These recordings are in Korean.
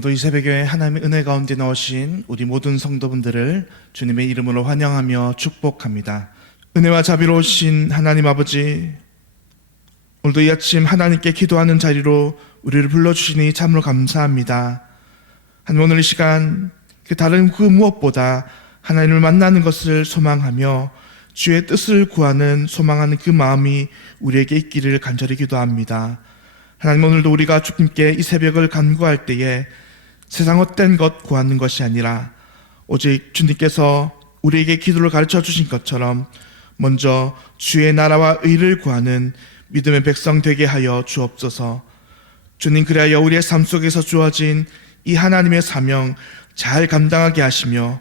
오늘도 이 새벽에 하나님의 은혜 가운데 넣으신 우리 모든 성도분들을 주님의 이름으로 환영하며 축복합니다. 은혜와 자비로우신 하나님 아버지, 오늘도 이 아침 하나님께 기도하는 자리로 우리를 불러주시니 참으로 감사합니다. 하나님, 오늘 이 시간 다른 그 무엇보다 하나님을 만나는 것을 소망하며 주의 뜻을 구하는 소망하는 그 마음이 우리에게 있기를 간절히 기도합니다. 하나님, 오늘도 우리가 주님께 이 새벽을 간구할 때에 세상 헛된 것 구하는 것이 아니라 오직 주님께서 우리에게 기도를 가르쳐 주신 것처럼 먼저 주의 나라와 의를 구하는 믿음의 백성 되게 하여 주옵소서. 주님, 그리하여 우리의 삶 속에서 주어진 이 하나님의 사명 잘 감당하게 하시며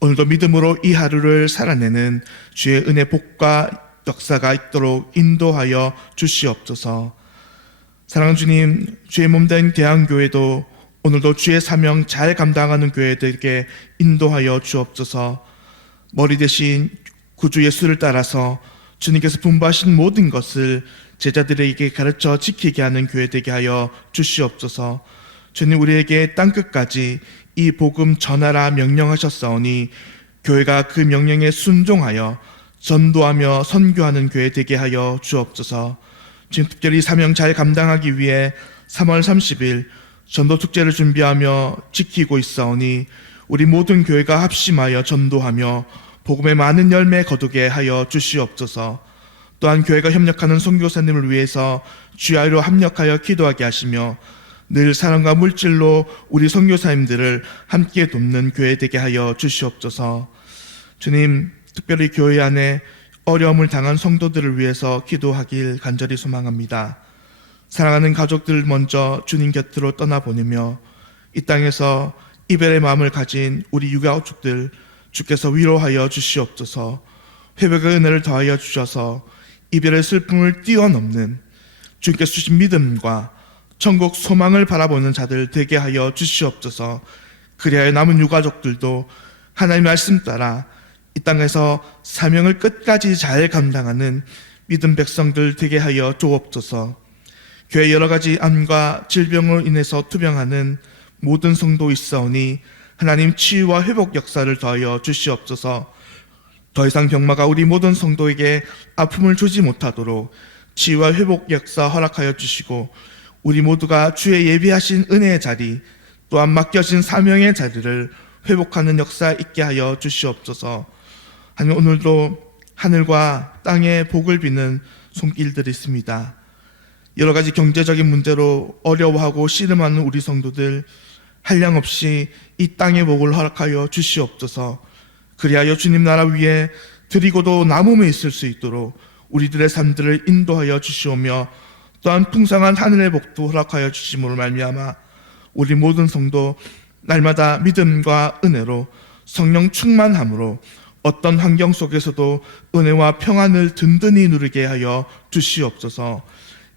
오늘도 믿음으로 이 하루를 살아내는 주의 은혜 복과 역사가 있도록 인도하여 주시옵소서. 사랑하는 주님, 주의 몸된 대한교회도 오늘도 주의 사명 잘 감당하는 교회들에게 인도하여 주옵소서. 머리 대신 구주 예수를 따라서 주님께서 분부하신 모든 것을 제자들에게 가르쳐 지키게 하는 교회 되게 하여 주시옵소서. 주님, 우리에게 땅끝까지 이 복음 전하라 명령하셨사오니 교회가 그 명령에 순종하여 전도하며 선교하는 교회 되게 하여 주옵소서. 지금 특별히 사명 잘 감당하기 위해 3월 30일 전도 축제를 준비하며 지키고 있사오니 우리 모든 교회가 합심하여 전도하며 복음의 많은 열매 거두게 하여 주시옵소서. 또한 교회가 협력하는 선교사님을 위해서 주야로 합력하여 기도하게 하시며 늘 사랑과 물질로 우리 선교사님들을 함께 돕는 교회 되게 하여 주시옵소서. 주님, 특별히 교회 안에 어려움을 당한 성도들을 위해서 기도하길 간절히 소망합니다. 사랑하는 가족들 먼저 주님 곁으로 떠나보내며 이 땅에서 이별의 마음을 가진 우리 유가족들 주께서 위로하여 주시옵소서. 회복의 은혜를 더하여 주셔서 이별의 슬픔을 뛰어넘는 주께서 주신 믿음과 천국 소망을 바라보는 자들 되게 하여 주시옵소서. 그리하여 남은 유가족들도 하나님의 말씀 따라 이 땅에서 사명을 끝까지 잘 감당하는 믿음 백성들 되게 하여 주옵소서. 교회 여러 가지 암과 질병으로 인해서 투병하는 모든 성도 있사오니 하나님 치유와 회복 역사를 더하여 주시옵소서. 더 이상 병마가 우리 모든 성도에게 아픔을 주지 못하도록 치유와 회복 역사 허락하여 주시고 우리 모두가 주의 예비하신 은혜의 자리 또한 맡겨진 사명의 자리를 회복하는 역사 있게 하여 주시옵소서. 하나님, 오늘도 하늘과 땅에 복을 비는 손길들이 있습니다. 여러 가지 경제적인 문제로 어려워하고 씨름하는 우리 성도들 한량없이 이 땅의 복을 허락하여 주시옵소서. 그리하여 주님 나라 위에 드리고도 남음에 있을 수 있도록 우리들의 삶들을 인도하여 주시오며 또한 풍성한 하늘의 복도 허락하여 주심으로 말미암아 우리 모든 성도 날마다 믿음과 은혜로 성령 충만함으로 어떤 환경 속에서도 은혜와 평안을 든든히 누리게 하여 주시옵소서.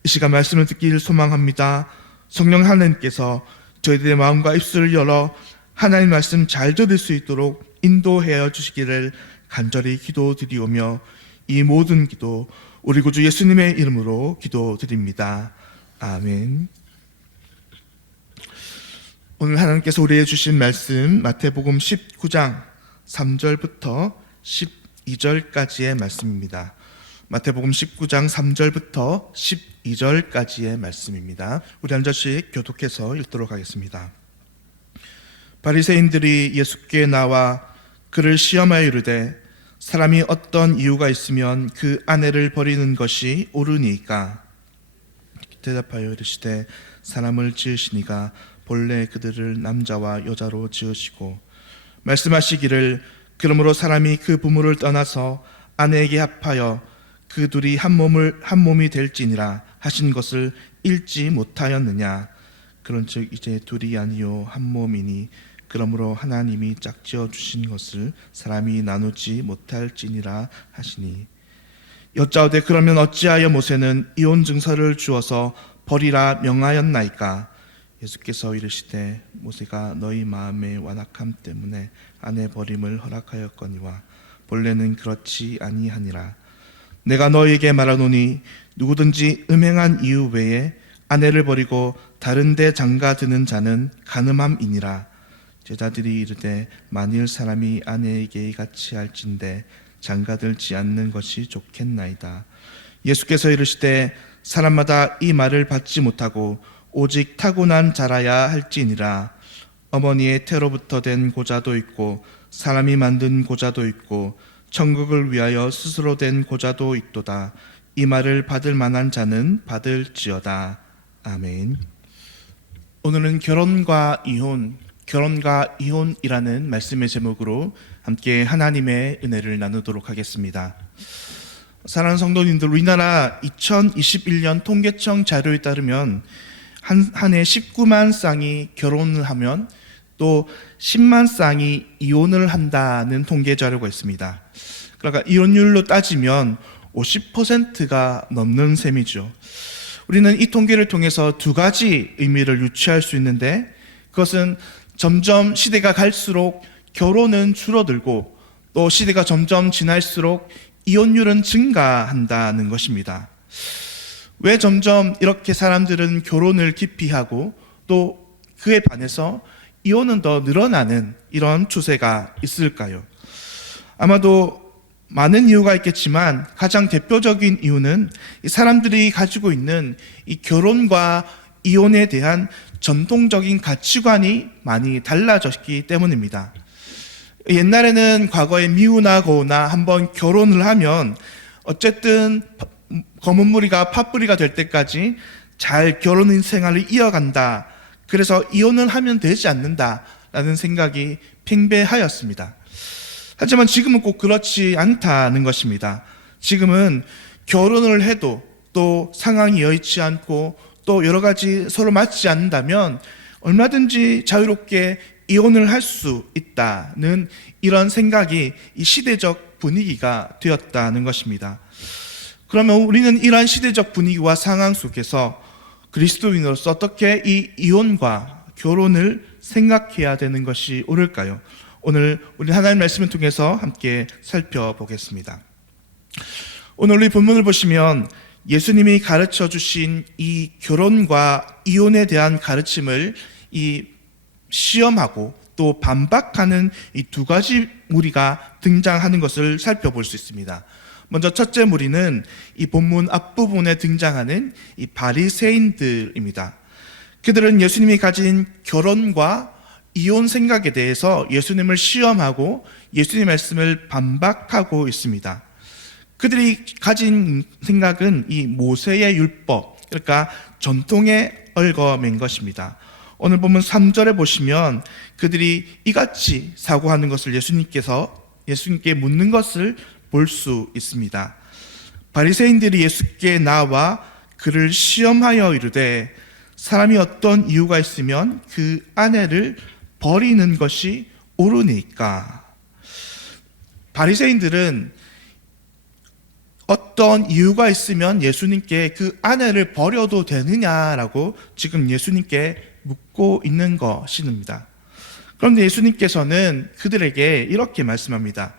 이 시간 말씀을 듣기를 소망합니다. 성령 하나님께서 저희들의 마음과 입술을 열어 하나님 말씀 잘 들을 수 있도록 인도하여 주시기를 간절히 기도드리오며 이 모든 기도 우리 구주 예수님의 이름으로 기도드립니다. 아멘. 오늘 하나님께서 우리에게 주신 말씀 마태복음 19장 3절부터 12절까지의 말씀입니다. 마태복음 19장 3절부터 12절까지의 말씀입니다. 우리 한 절씩 교독해서 읽도록 하겠습니다. 바리새인들이 예수께 나와 그를 시험하여 이르되 사람이 어떤 이유가 있으면 그 아내를 버리는 것이 옳으니까? 대답하여 이르시되 사람을 지으시니가 본래 그들을 남자와 여자로 지으시고 말씀하시기를 그러므로 사람이 그 부모를 떠나서 아내에게 합하여 그 둘이 한 몸이 될지니라 하신 것을 읽지 못하였느냐? 그런즉 이제 둘이 아니요 한 몸이니 그러므로 하나님이 짝지어 주신 것을 사람이 나누지 못할지니라 하시니 여짜오되 그러면 어찌하여 모세는 이혼 증서를 주어서 버리라 명하였나이까? 예수께서 이르시되 모세가 너희 마음의 완악함 때문에 아내 버림을 허락하였거니와 본래는 그렇지 아니하니라. 내가 너희에게 말하노니 누구든지 음행한 이유 외에 아내를 버리고 다른 데 장가드는 자는 간음함이니라. 제자들이 이르되 만일 사람이 아내에게 같이 할진대 장가들지 않는 것이 좋겠나이다. 예수께서 이르시되 사람마다 이 말을 받지 못하고 오직 타고난 자라야 할지니라. 어머니의 태로부터 된 고자도 있고 사람이 만든 고자도 있고 천국을 위하여 스스로 된 고자도 있도다. 이 말을 받을 만한 자는 받을지어다. 아멘. 오늘은 결혼과 이혼이라는 말씀의 제목으로 함께 하나님의 은혜를 나누도록 하겠습니다. 사랑하는 성도님들, 우리나라 2021년 통계청 자료에 따르면 한 해 19만 쌍이 결혼을 하면 또 10만 쌍이 이혼을 한다는 통계 자료가 있습니다. 그러니까 이혼율로 따지면 50%가 넘는 셈이죠. 우리는 이 통계를 통해서 두 가지 의미를 유추할 수 있는데, 그것은 점점 시대가 갈수록 결혼은 줄어들고 또 시대가 점점 지날수록 이혼율은 증가한다는 것입니다. 왜 점점 이렇게 사람들은 결혼을 기피하고 또 그에 반해서 이혼은 더 늘어나는 이런 추세가 있을까요? 아마도 많은 이유가 있겠지만 가장 대표적인 이유는 이 사람들이 가지고 있는 이 결혼과 이혼에 대한 전통적인 가치관이 많이 달라졌기 때문입니다. 옛날에는 과거에 미우나 고우나 한번 결혼을 하면 어쨌든 검은 무리가 팥뿌리가 될 때까지 잘 결혼 생활을 이어간다. 그래서 이혼을 하면 되지 않는다라는 생각이 팽배하였습니다. 하지만 지금은 꼭 그렇지 않다는 것입니다. 지금은 결혼을 해도 또 상황이 여의치 않고 또 여러 가지 서로 맞지 않는다면 얼마든지 자유롭게 이혼을 할 수 있다는 이런 생각이 이 시대적 분위기가 되었다는 것입니다. 그러면 우리는 이러한 시대적 분위기와 상황 속에서 그리스도인으로서 어떻게 이 이혼과 결혼을 생각해야 되는 것이 옳을까요? 오늘 우리 하나님 말씀을 통해서 함께 살펴보겠습니다. 오늘 우리 본문을 보시면 예수님이 가르쳐 주신 이 결혼과 이혼에 대한 가르침을 이 시험하고 또 반박하는 이 두 가지 무리가 등장하는 것을 살펴볼 수 있습니다. 먼저 첫째 무리는 이 본문 앞부분에 등장하는 이 바리새인들입니다. 그들은 예수님이 가진 결혼과 이혼 생각에 대해서 예수님을 시험하고 예수님의 말씀을 반박하고 있습니다. 그들이 가진 생각은 이 모세의 율법, 그러니까 전통에 얽어맨 것입니다. 오늘 보면 3절에 보시면 그들이 이같이 사고하는 것을 예수님께 묻는 것을 볼 수 있습니다. 바리새인들이 예수께 나와 그를 시험하여 이르되 사람이 어떤 이유가 있으면 그 아내를 버리는 것이 옳으니까. 바리새인들은 어떤 이유가 있으면 예수님께 그 아내를 버려도 되느냐라고 지금 예수님께 묻고 있는 것입니다. 그런데 예수님께서는 그들에게 이렇게 말씀합니다.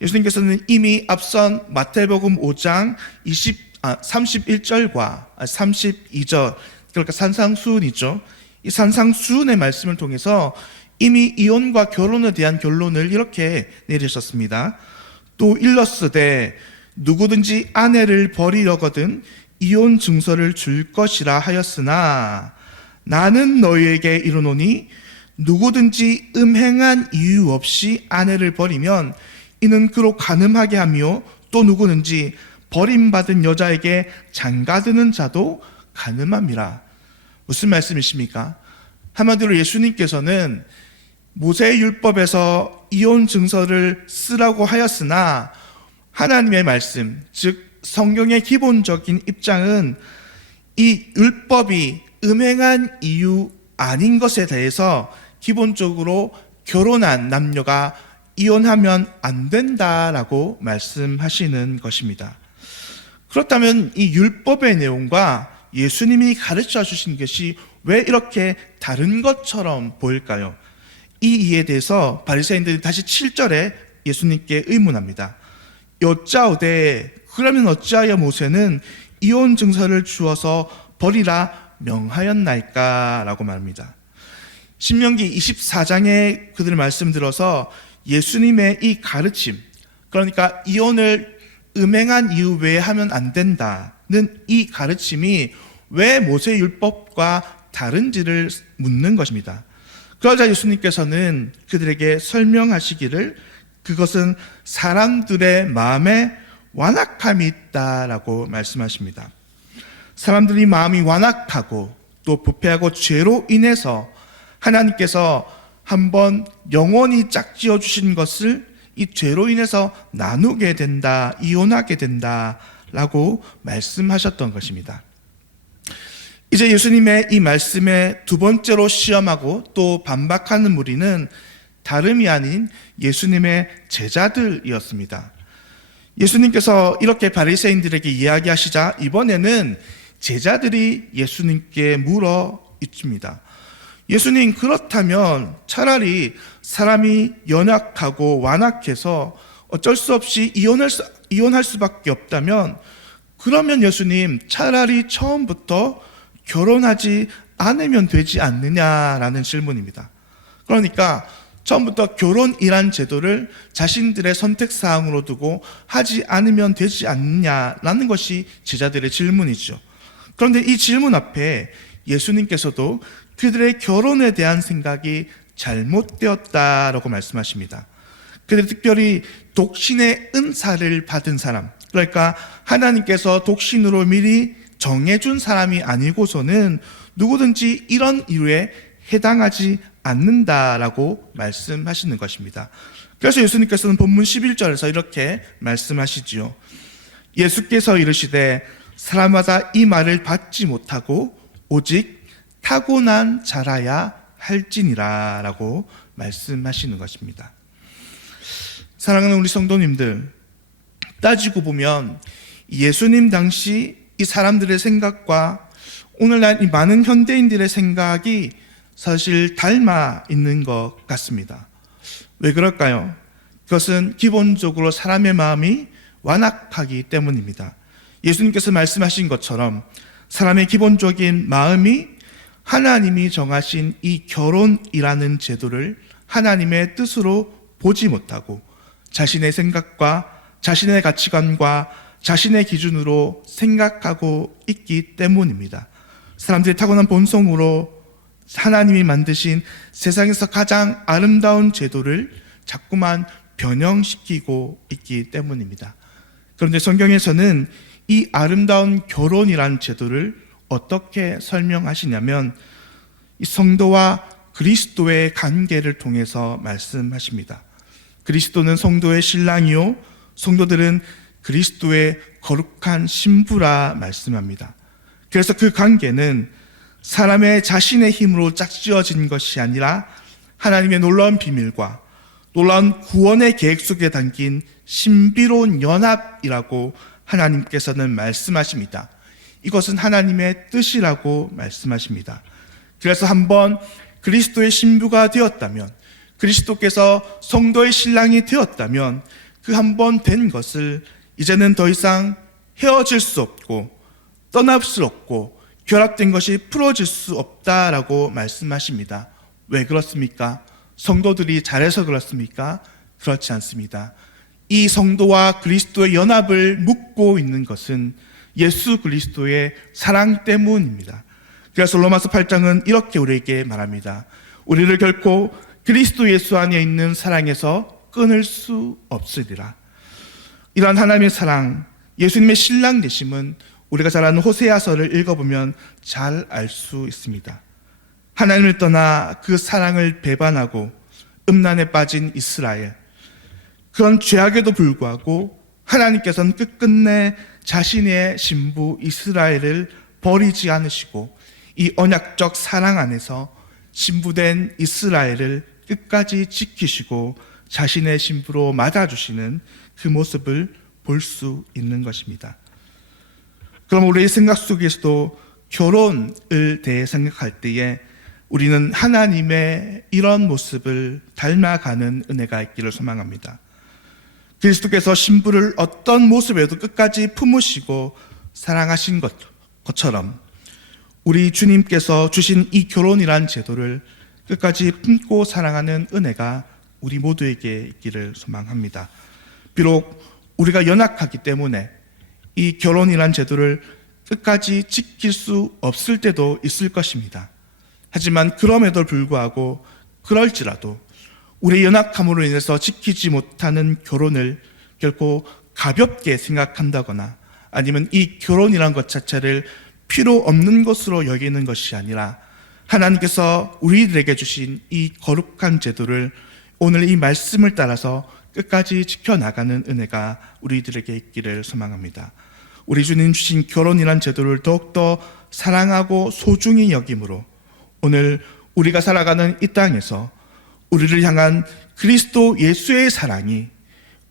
예수님께서는 이미 앞선 마태복음 5장 31절과 32절, 그러니까 산상수훈이죠. 이 산상수훈의 말씀을 통해서 이미 이혼과 결혼에 대한 결론을 이렇게 내리셨습니다. 또 일렀으되 누구든지 아내를 버리려거든 이혼 증서를 줄 것이라 하였으나 나는 너희에게 이르노니 누구든지 음행한 이유 없이 아내를 버리면 이는 그로 간음하게 하며 또 누구든지 버림받은 여자에게 장가드는 자도 간음함이라. 무슨 말씀이십니까? 한마디로 예수님께서는 모세의 율법에서 이혼 증서를 쓰라고 하였으나 하나님의 말씀, 즉 성경의 기본적인 입장은 이 율법이 음행한 이유 아닌 것에 대해서 기본적으로 결혼한 남녀가 이혼하면 안 된다라고 말씀하시는 것입니다. 그렇다면 이 율법의 내용과 예수님이 가르쳐 주신 것이 왜 이렇게 다른 것처럼 보일까요? 이 이에 대해서 바리새인들이 다시 7절에 예수님께 의문합니다. 여짜오되 그러면 어찌하여 모세는 이혼 증서를 주어서 버리라 명하였나이까? 라고 말합니다. 신명기 24장에 그들의 말씀 들어서 예수님의 이 가르침, 그러니까 이혼을 음행한 이후 왜 하면 안 된다는 이 가르침이 왜 모세율법과 다른지를 묻는 것입니다. 그러자 예수님께서는 그들에게 설명하시기를 그것은 사람들의 마음에 완악함이 있다라고 말씀하십니다. 사람들이 마음이 완악하고 또 부패하고 죄로 인해서 하나님께서 한번 영원히 짝지어 주신 것을 이 죄로 인해서 나누게 된다, 이혼하게 된다라고 말씀하셨던 것입니다. 이제 예수님의 이 말씀에 두 번째로 시험하고 또 반박하는 무리는 다름이 아닌 예수님의 제자들이었습니다. 예수님께서 이렇게 바리새인들에게 이야기하시자 이번에는 제자들이 예수님께 물어 있습니다. 예수님, 그렇다면 차라리 사람이 연약하고 완악해서 어쩔 수 없이 이혼할 수밖에 없다면 그러면 예수님 차라리 처음부터 결혼하지 않으면 되지 않느냐라는 질문입니다. 그러니까 처음부터 결혼이란 제도를 자신들의 선택사항으로 두고 하지 않으면 되지 않느냐라는 것이 제자들의 질문이죠. 그런데 이 질문 앞에 예수님께서도 그들의 결혼에 대한 생각이 잘못되었다라고 말씀하십니다. 그들이 특별히 독신의 은사를 받은 사람, 그러니까 하나님께서 독신으로 미리 정해준 사람이 아니고서는 누구든지 이런 이유에 해당하지 않는다라고 말씀하시는 것입니다. 그래서 예수님께서는 본문 11절에서 이렇게 말씀하시지요. 예수께서 이르시되 사람마다 이 말을 받지 못하고 오직 타고난 자라야 할지니라 라고 말씀하시는 것입니다. 사랑하는 우리 성도님들, 따지고 보면 예수님 당시 이 사람들의 생각과 오늘날 이 많은 현대인들의 생각이 사실 닮아 있는 것 같습니다. 왜 그럴까요? 그것은 기본적으로 사람의 마음이 완악하기 때문입니다. 예수님께서 말씀하신 것처럼 사람의 기본적인 마음이 하나님이 정하신 이 결혼이라는 제도를 하나님의 뜻으로 보지 못하고 자신의 생각과 자신의 가치관과 자신의 기준으로 생각하고 있기 때문입니다. 사람들이 타고난 본성으로 하나님이 만드신 세상에서 가장 아름다운 제도를 자꾸만 변형시키고 있기 때문입니다. 그런데 성경에서는 이 아름다운 결혼이라는 제도를 어떻게 설명하시냐면 이 성도와 그리스도의 관계를 통해서 말씀하십니다. 그리스도는 성도의 신랑이요 성도들은 그리스도의 거룩한 신부라 말씀합니다. 그래서 그 관계는 사람의 자신의 힘으로 짝지어진 것이 아니라 하나님의 놀라운 비밀과 놀라운 구원의 계획 속에 담긴 신비로운 연합이라고 하나님께서는 말씀하십니다. 이것은 하나님의 뜻이라고 말씀하십니다. 그래서 한번 그리스도의 신부가 되었다면, 그리스도께서 성도의 신랑이 되었다면 그 한 번 된 것을 이제는 더 이상 헤어질 수 없고 떠날 수 없고 결합된 것이 풀어질 수 없다라고 말씀하십니다. 왜 그렇습니까? 성도들이 잘해서 그렇습니까? 그렇지 않습니다. 이 성도와 그리스도의 연합을 묶고 있는 것은 예수 그리스도의 사랑 때문입니다. 그래서 로마서 8장은 이렇게 우리에게 말합니다. 우리를 결코 그리스도 예수 안에 있는 사랑에서 끊을 수 없으리라. 이러한 하나님의 사랑, 예수님의 신랑 되심은 우리가 잘 아는 호세아서를 읽어보면 잘 알 수 있습니다. 하나님을 떠나 그 사랑을 배반하고 음란에 빠진 이스라엘, 그런 죄악에도 불구하고 하나님께서는 끝끝내 자신의 신부 이스라엘을 버리지 않으시고 이 언약적 사랑 안에서 신부된 이스라엘을 끝까지 지키시고 자신의 신부로 맞아주시는 그 모습을 볼 수 있는 것입니다. 그럼 우리의 생각 속에서도 결혼을 대해 생각할 때에 우리는 하나님의 이런 모습을 닮아가는 은혜가 있기를 소망합니다. 그리스도께서 신부를 어떤 모습에도 끝까지 품으시고 사랑하신 것처럼 우리 주님께서 주신 이 결혼이란 제도를 끝까지 품고 사랑하는 은혜가 우리 모두에게 있기를 소망합니다. 비록 우리가 연약하기 때문에 이 결혼이란 제도를 끝까지 지킬 수 없을 때도 있을 것입니다. 하지만 그럼에도 불구하고 그럴지라도 우리의 연약함으로 인해서 지키지 못하는 결혼을 결코 가볍게 생각한다거나 아니면 이 결혼이란 것 자체를 필요 없는 것으로 여기는 것이 아니라 하나님께서 우리들에게 주신 이 거룩한 제도를 오늘 이 말씀을 따라서 끝까지 지켜나가는 은혜가 우리들에게 있기를 소망합니다. 우리 주님 주신 결혼이란 제도를 더욱더 사랑하고 소중히 여김으로 오늘 우리가 살아가는 이 땅에서 우리를 향한 그리스도 예수의 사랑이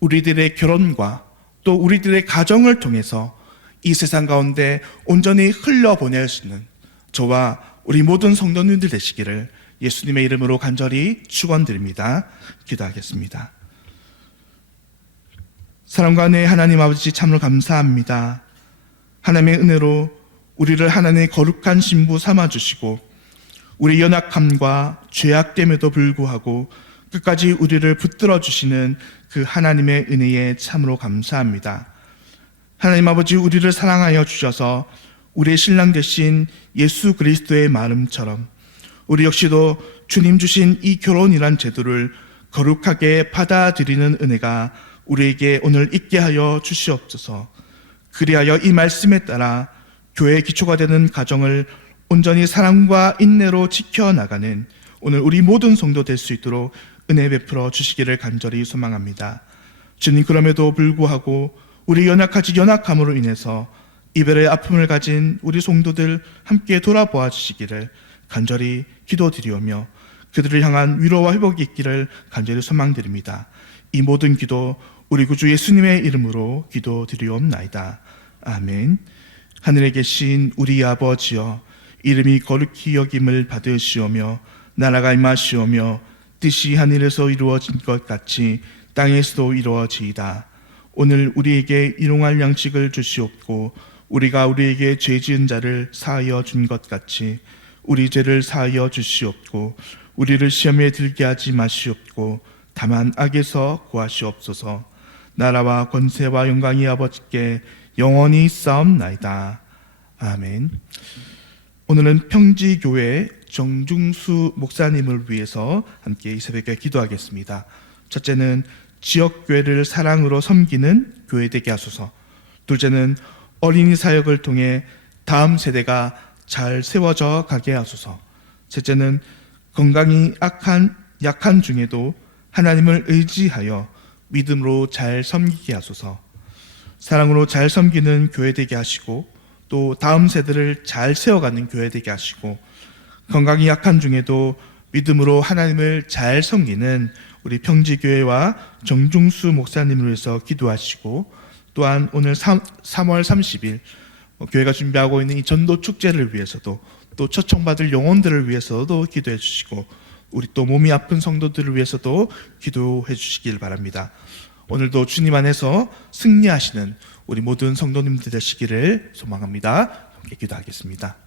우리들의 결혼과 또 우리들의 가정을 통해서 이 세상 가운데 온전히 흘려보낼 수 있는 저와 우리 모든 성도님들 되시기를 예수님의 이름으로 간절히 축원드립니다. 기도하겠습니다. 사랑과 은혜의 하나님 아버지 참으로 감사합니다. 하나님의 은혜로 우리를 하나님의 거룩한 신부 삼아주시고 우리 연약함과 죄악됨에도 불구하고 끝까지 우리를 붙들어 주시는 그 하나님의 은혜에 참으로 감사합니다. 하나님 아버지, 우리를 사랑하여 주셔서 우리의 신랑 되신 예수 그리스도의 마음처럼 우리 역시도 주님 주신 이 결혼이란 제도를 거룩하게 받아들이는 은혜가 우리에게 오늘 있게 하여 주시옵소서. 그리하여 이 말씀에 따라 교회의 기초가 되는 가정을 온전히 사랑과 인내로 지켜나가는 오늘 우리 모든 성도 될 수 있도록 은혜 베풀어 주시기를 간절히 소망합니다. 주님, 그럼에도 불구하고 우리 연약함으로 인해서 이별의 아픔을 가진 우리 성도들 함께 돌아보아 주시기를 간절히 기도드리오며 그들을 향한 위로와 회복이 있기를 간절히 소망드립니다. 이 모든 기도 우리 구주 예수님의 이름으로 기도드리옵나이다. 아멘. 하늘에 계신 우리 아버지여, 이름이 거룩히 여김을 받으시오며 나라가 임하시오며 뜻이 하늘에서 이루어진 것 같이 땅에서도 이루어지이다. 오늘 우리에게 일용할 양식을 주시옵고 우리가 우리에게 죄 지은 자를 사하여 준 것 같이 우리 죄를 사하여 주시옵고 우리를 시험에 들게 하지 마시옵고 다만 악에서 구하시옵소서. 나라와 권세와 영광이 아버지께 영원히 싸움나이다. 아멘. 오늘은 평지교회 정중수 목사님을 위해서 함께 이 새벽에 기도하겠습니다. 첫째는 지역교회를 사랑으로 섬기는 교회 되게 하소서. 둘째는 어린이 사역을 통해 다음 세대가 잘 세워져 가게 하소서. 셋째는 건강이 약한 중에도 하나님을 의지하여 믿음으로 잘 섬기게 하소서. 사랑으로 잘 섬기는 교회 되게 하시고 또 다음 세대를 잘 세워가는 교회 되게 하시고 건강이 약한 중에도 믿음으로 하나님을 잘 섬기는 우리 평지교회와 정중수 목사님을 위해서 기도하시고 또한 오늘 3월 30일 교회가 준비하고 있는 이 전도 축제를 위해서도 또 초청받을 영혼들을 위해서도 기도해 주시고 우리 또 몸이 아픈 성도들을 위해서도 기도해 주시길 바랍니다. 오늘도 주님 안에서 승리하시는 우리 모든 성도님들 되시기를 소망합니다. 함께 기도하겠습니다.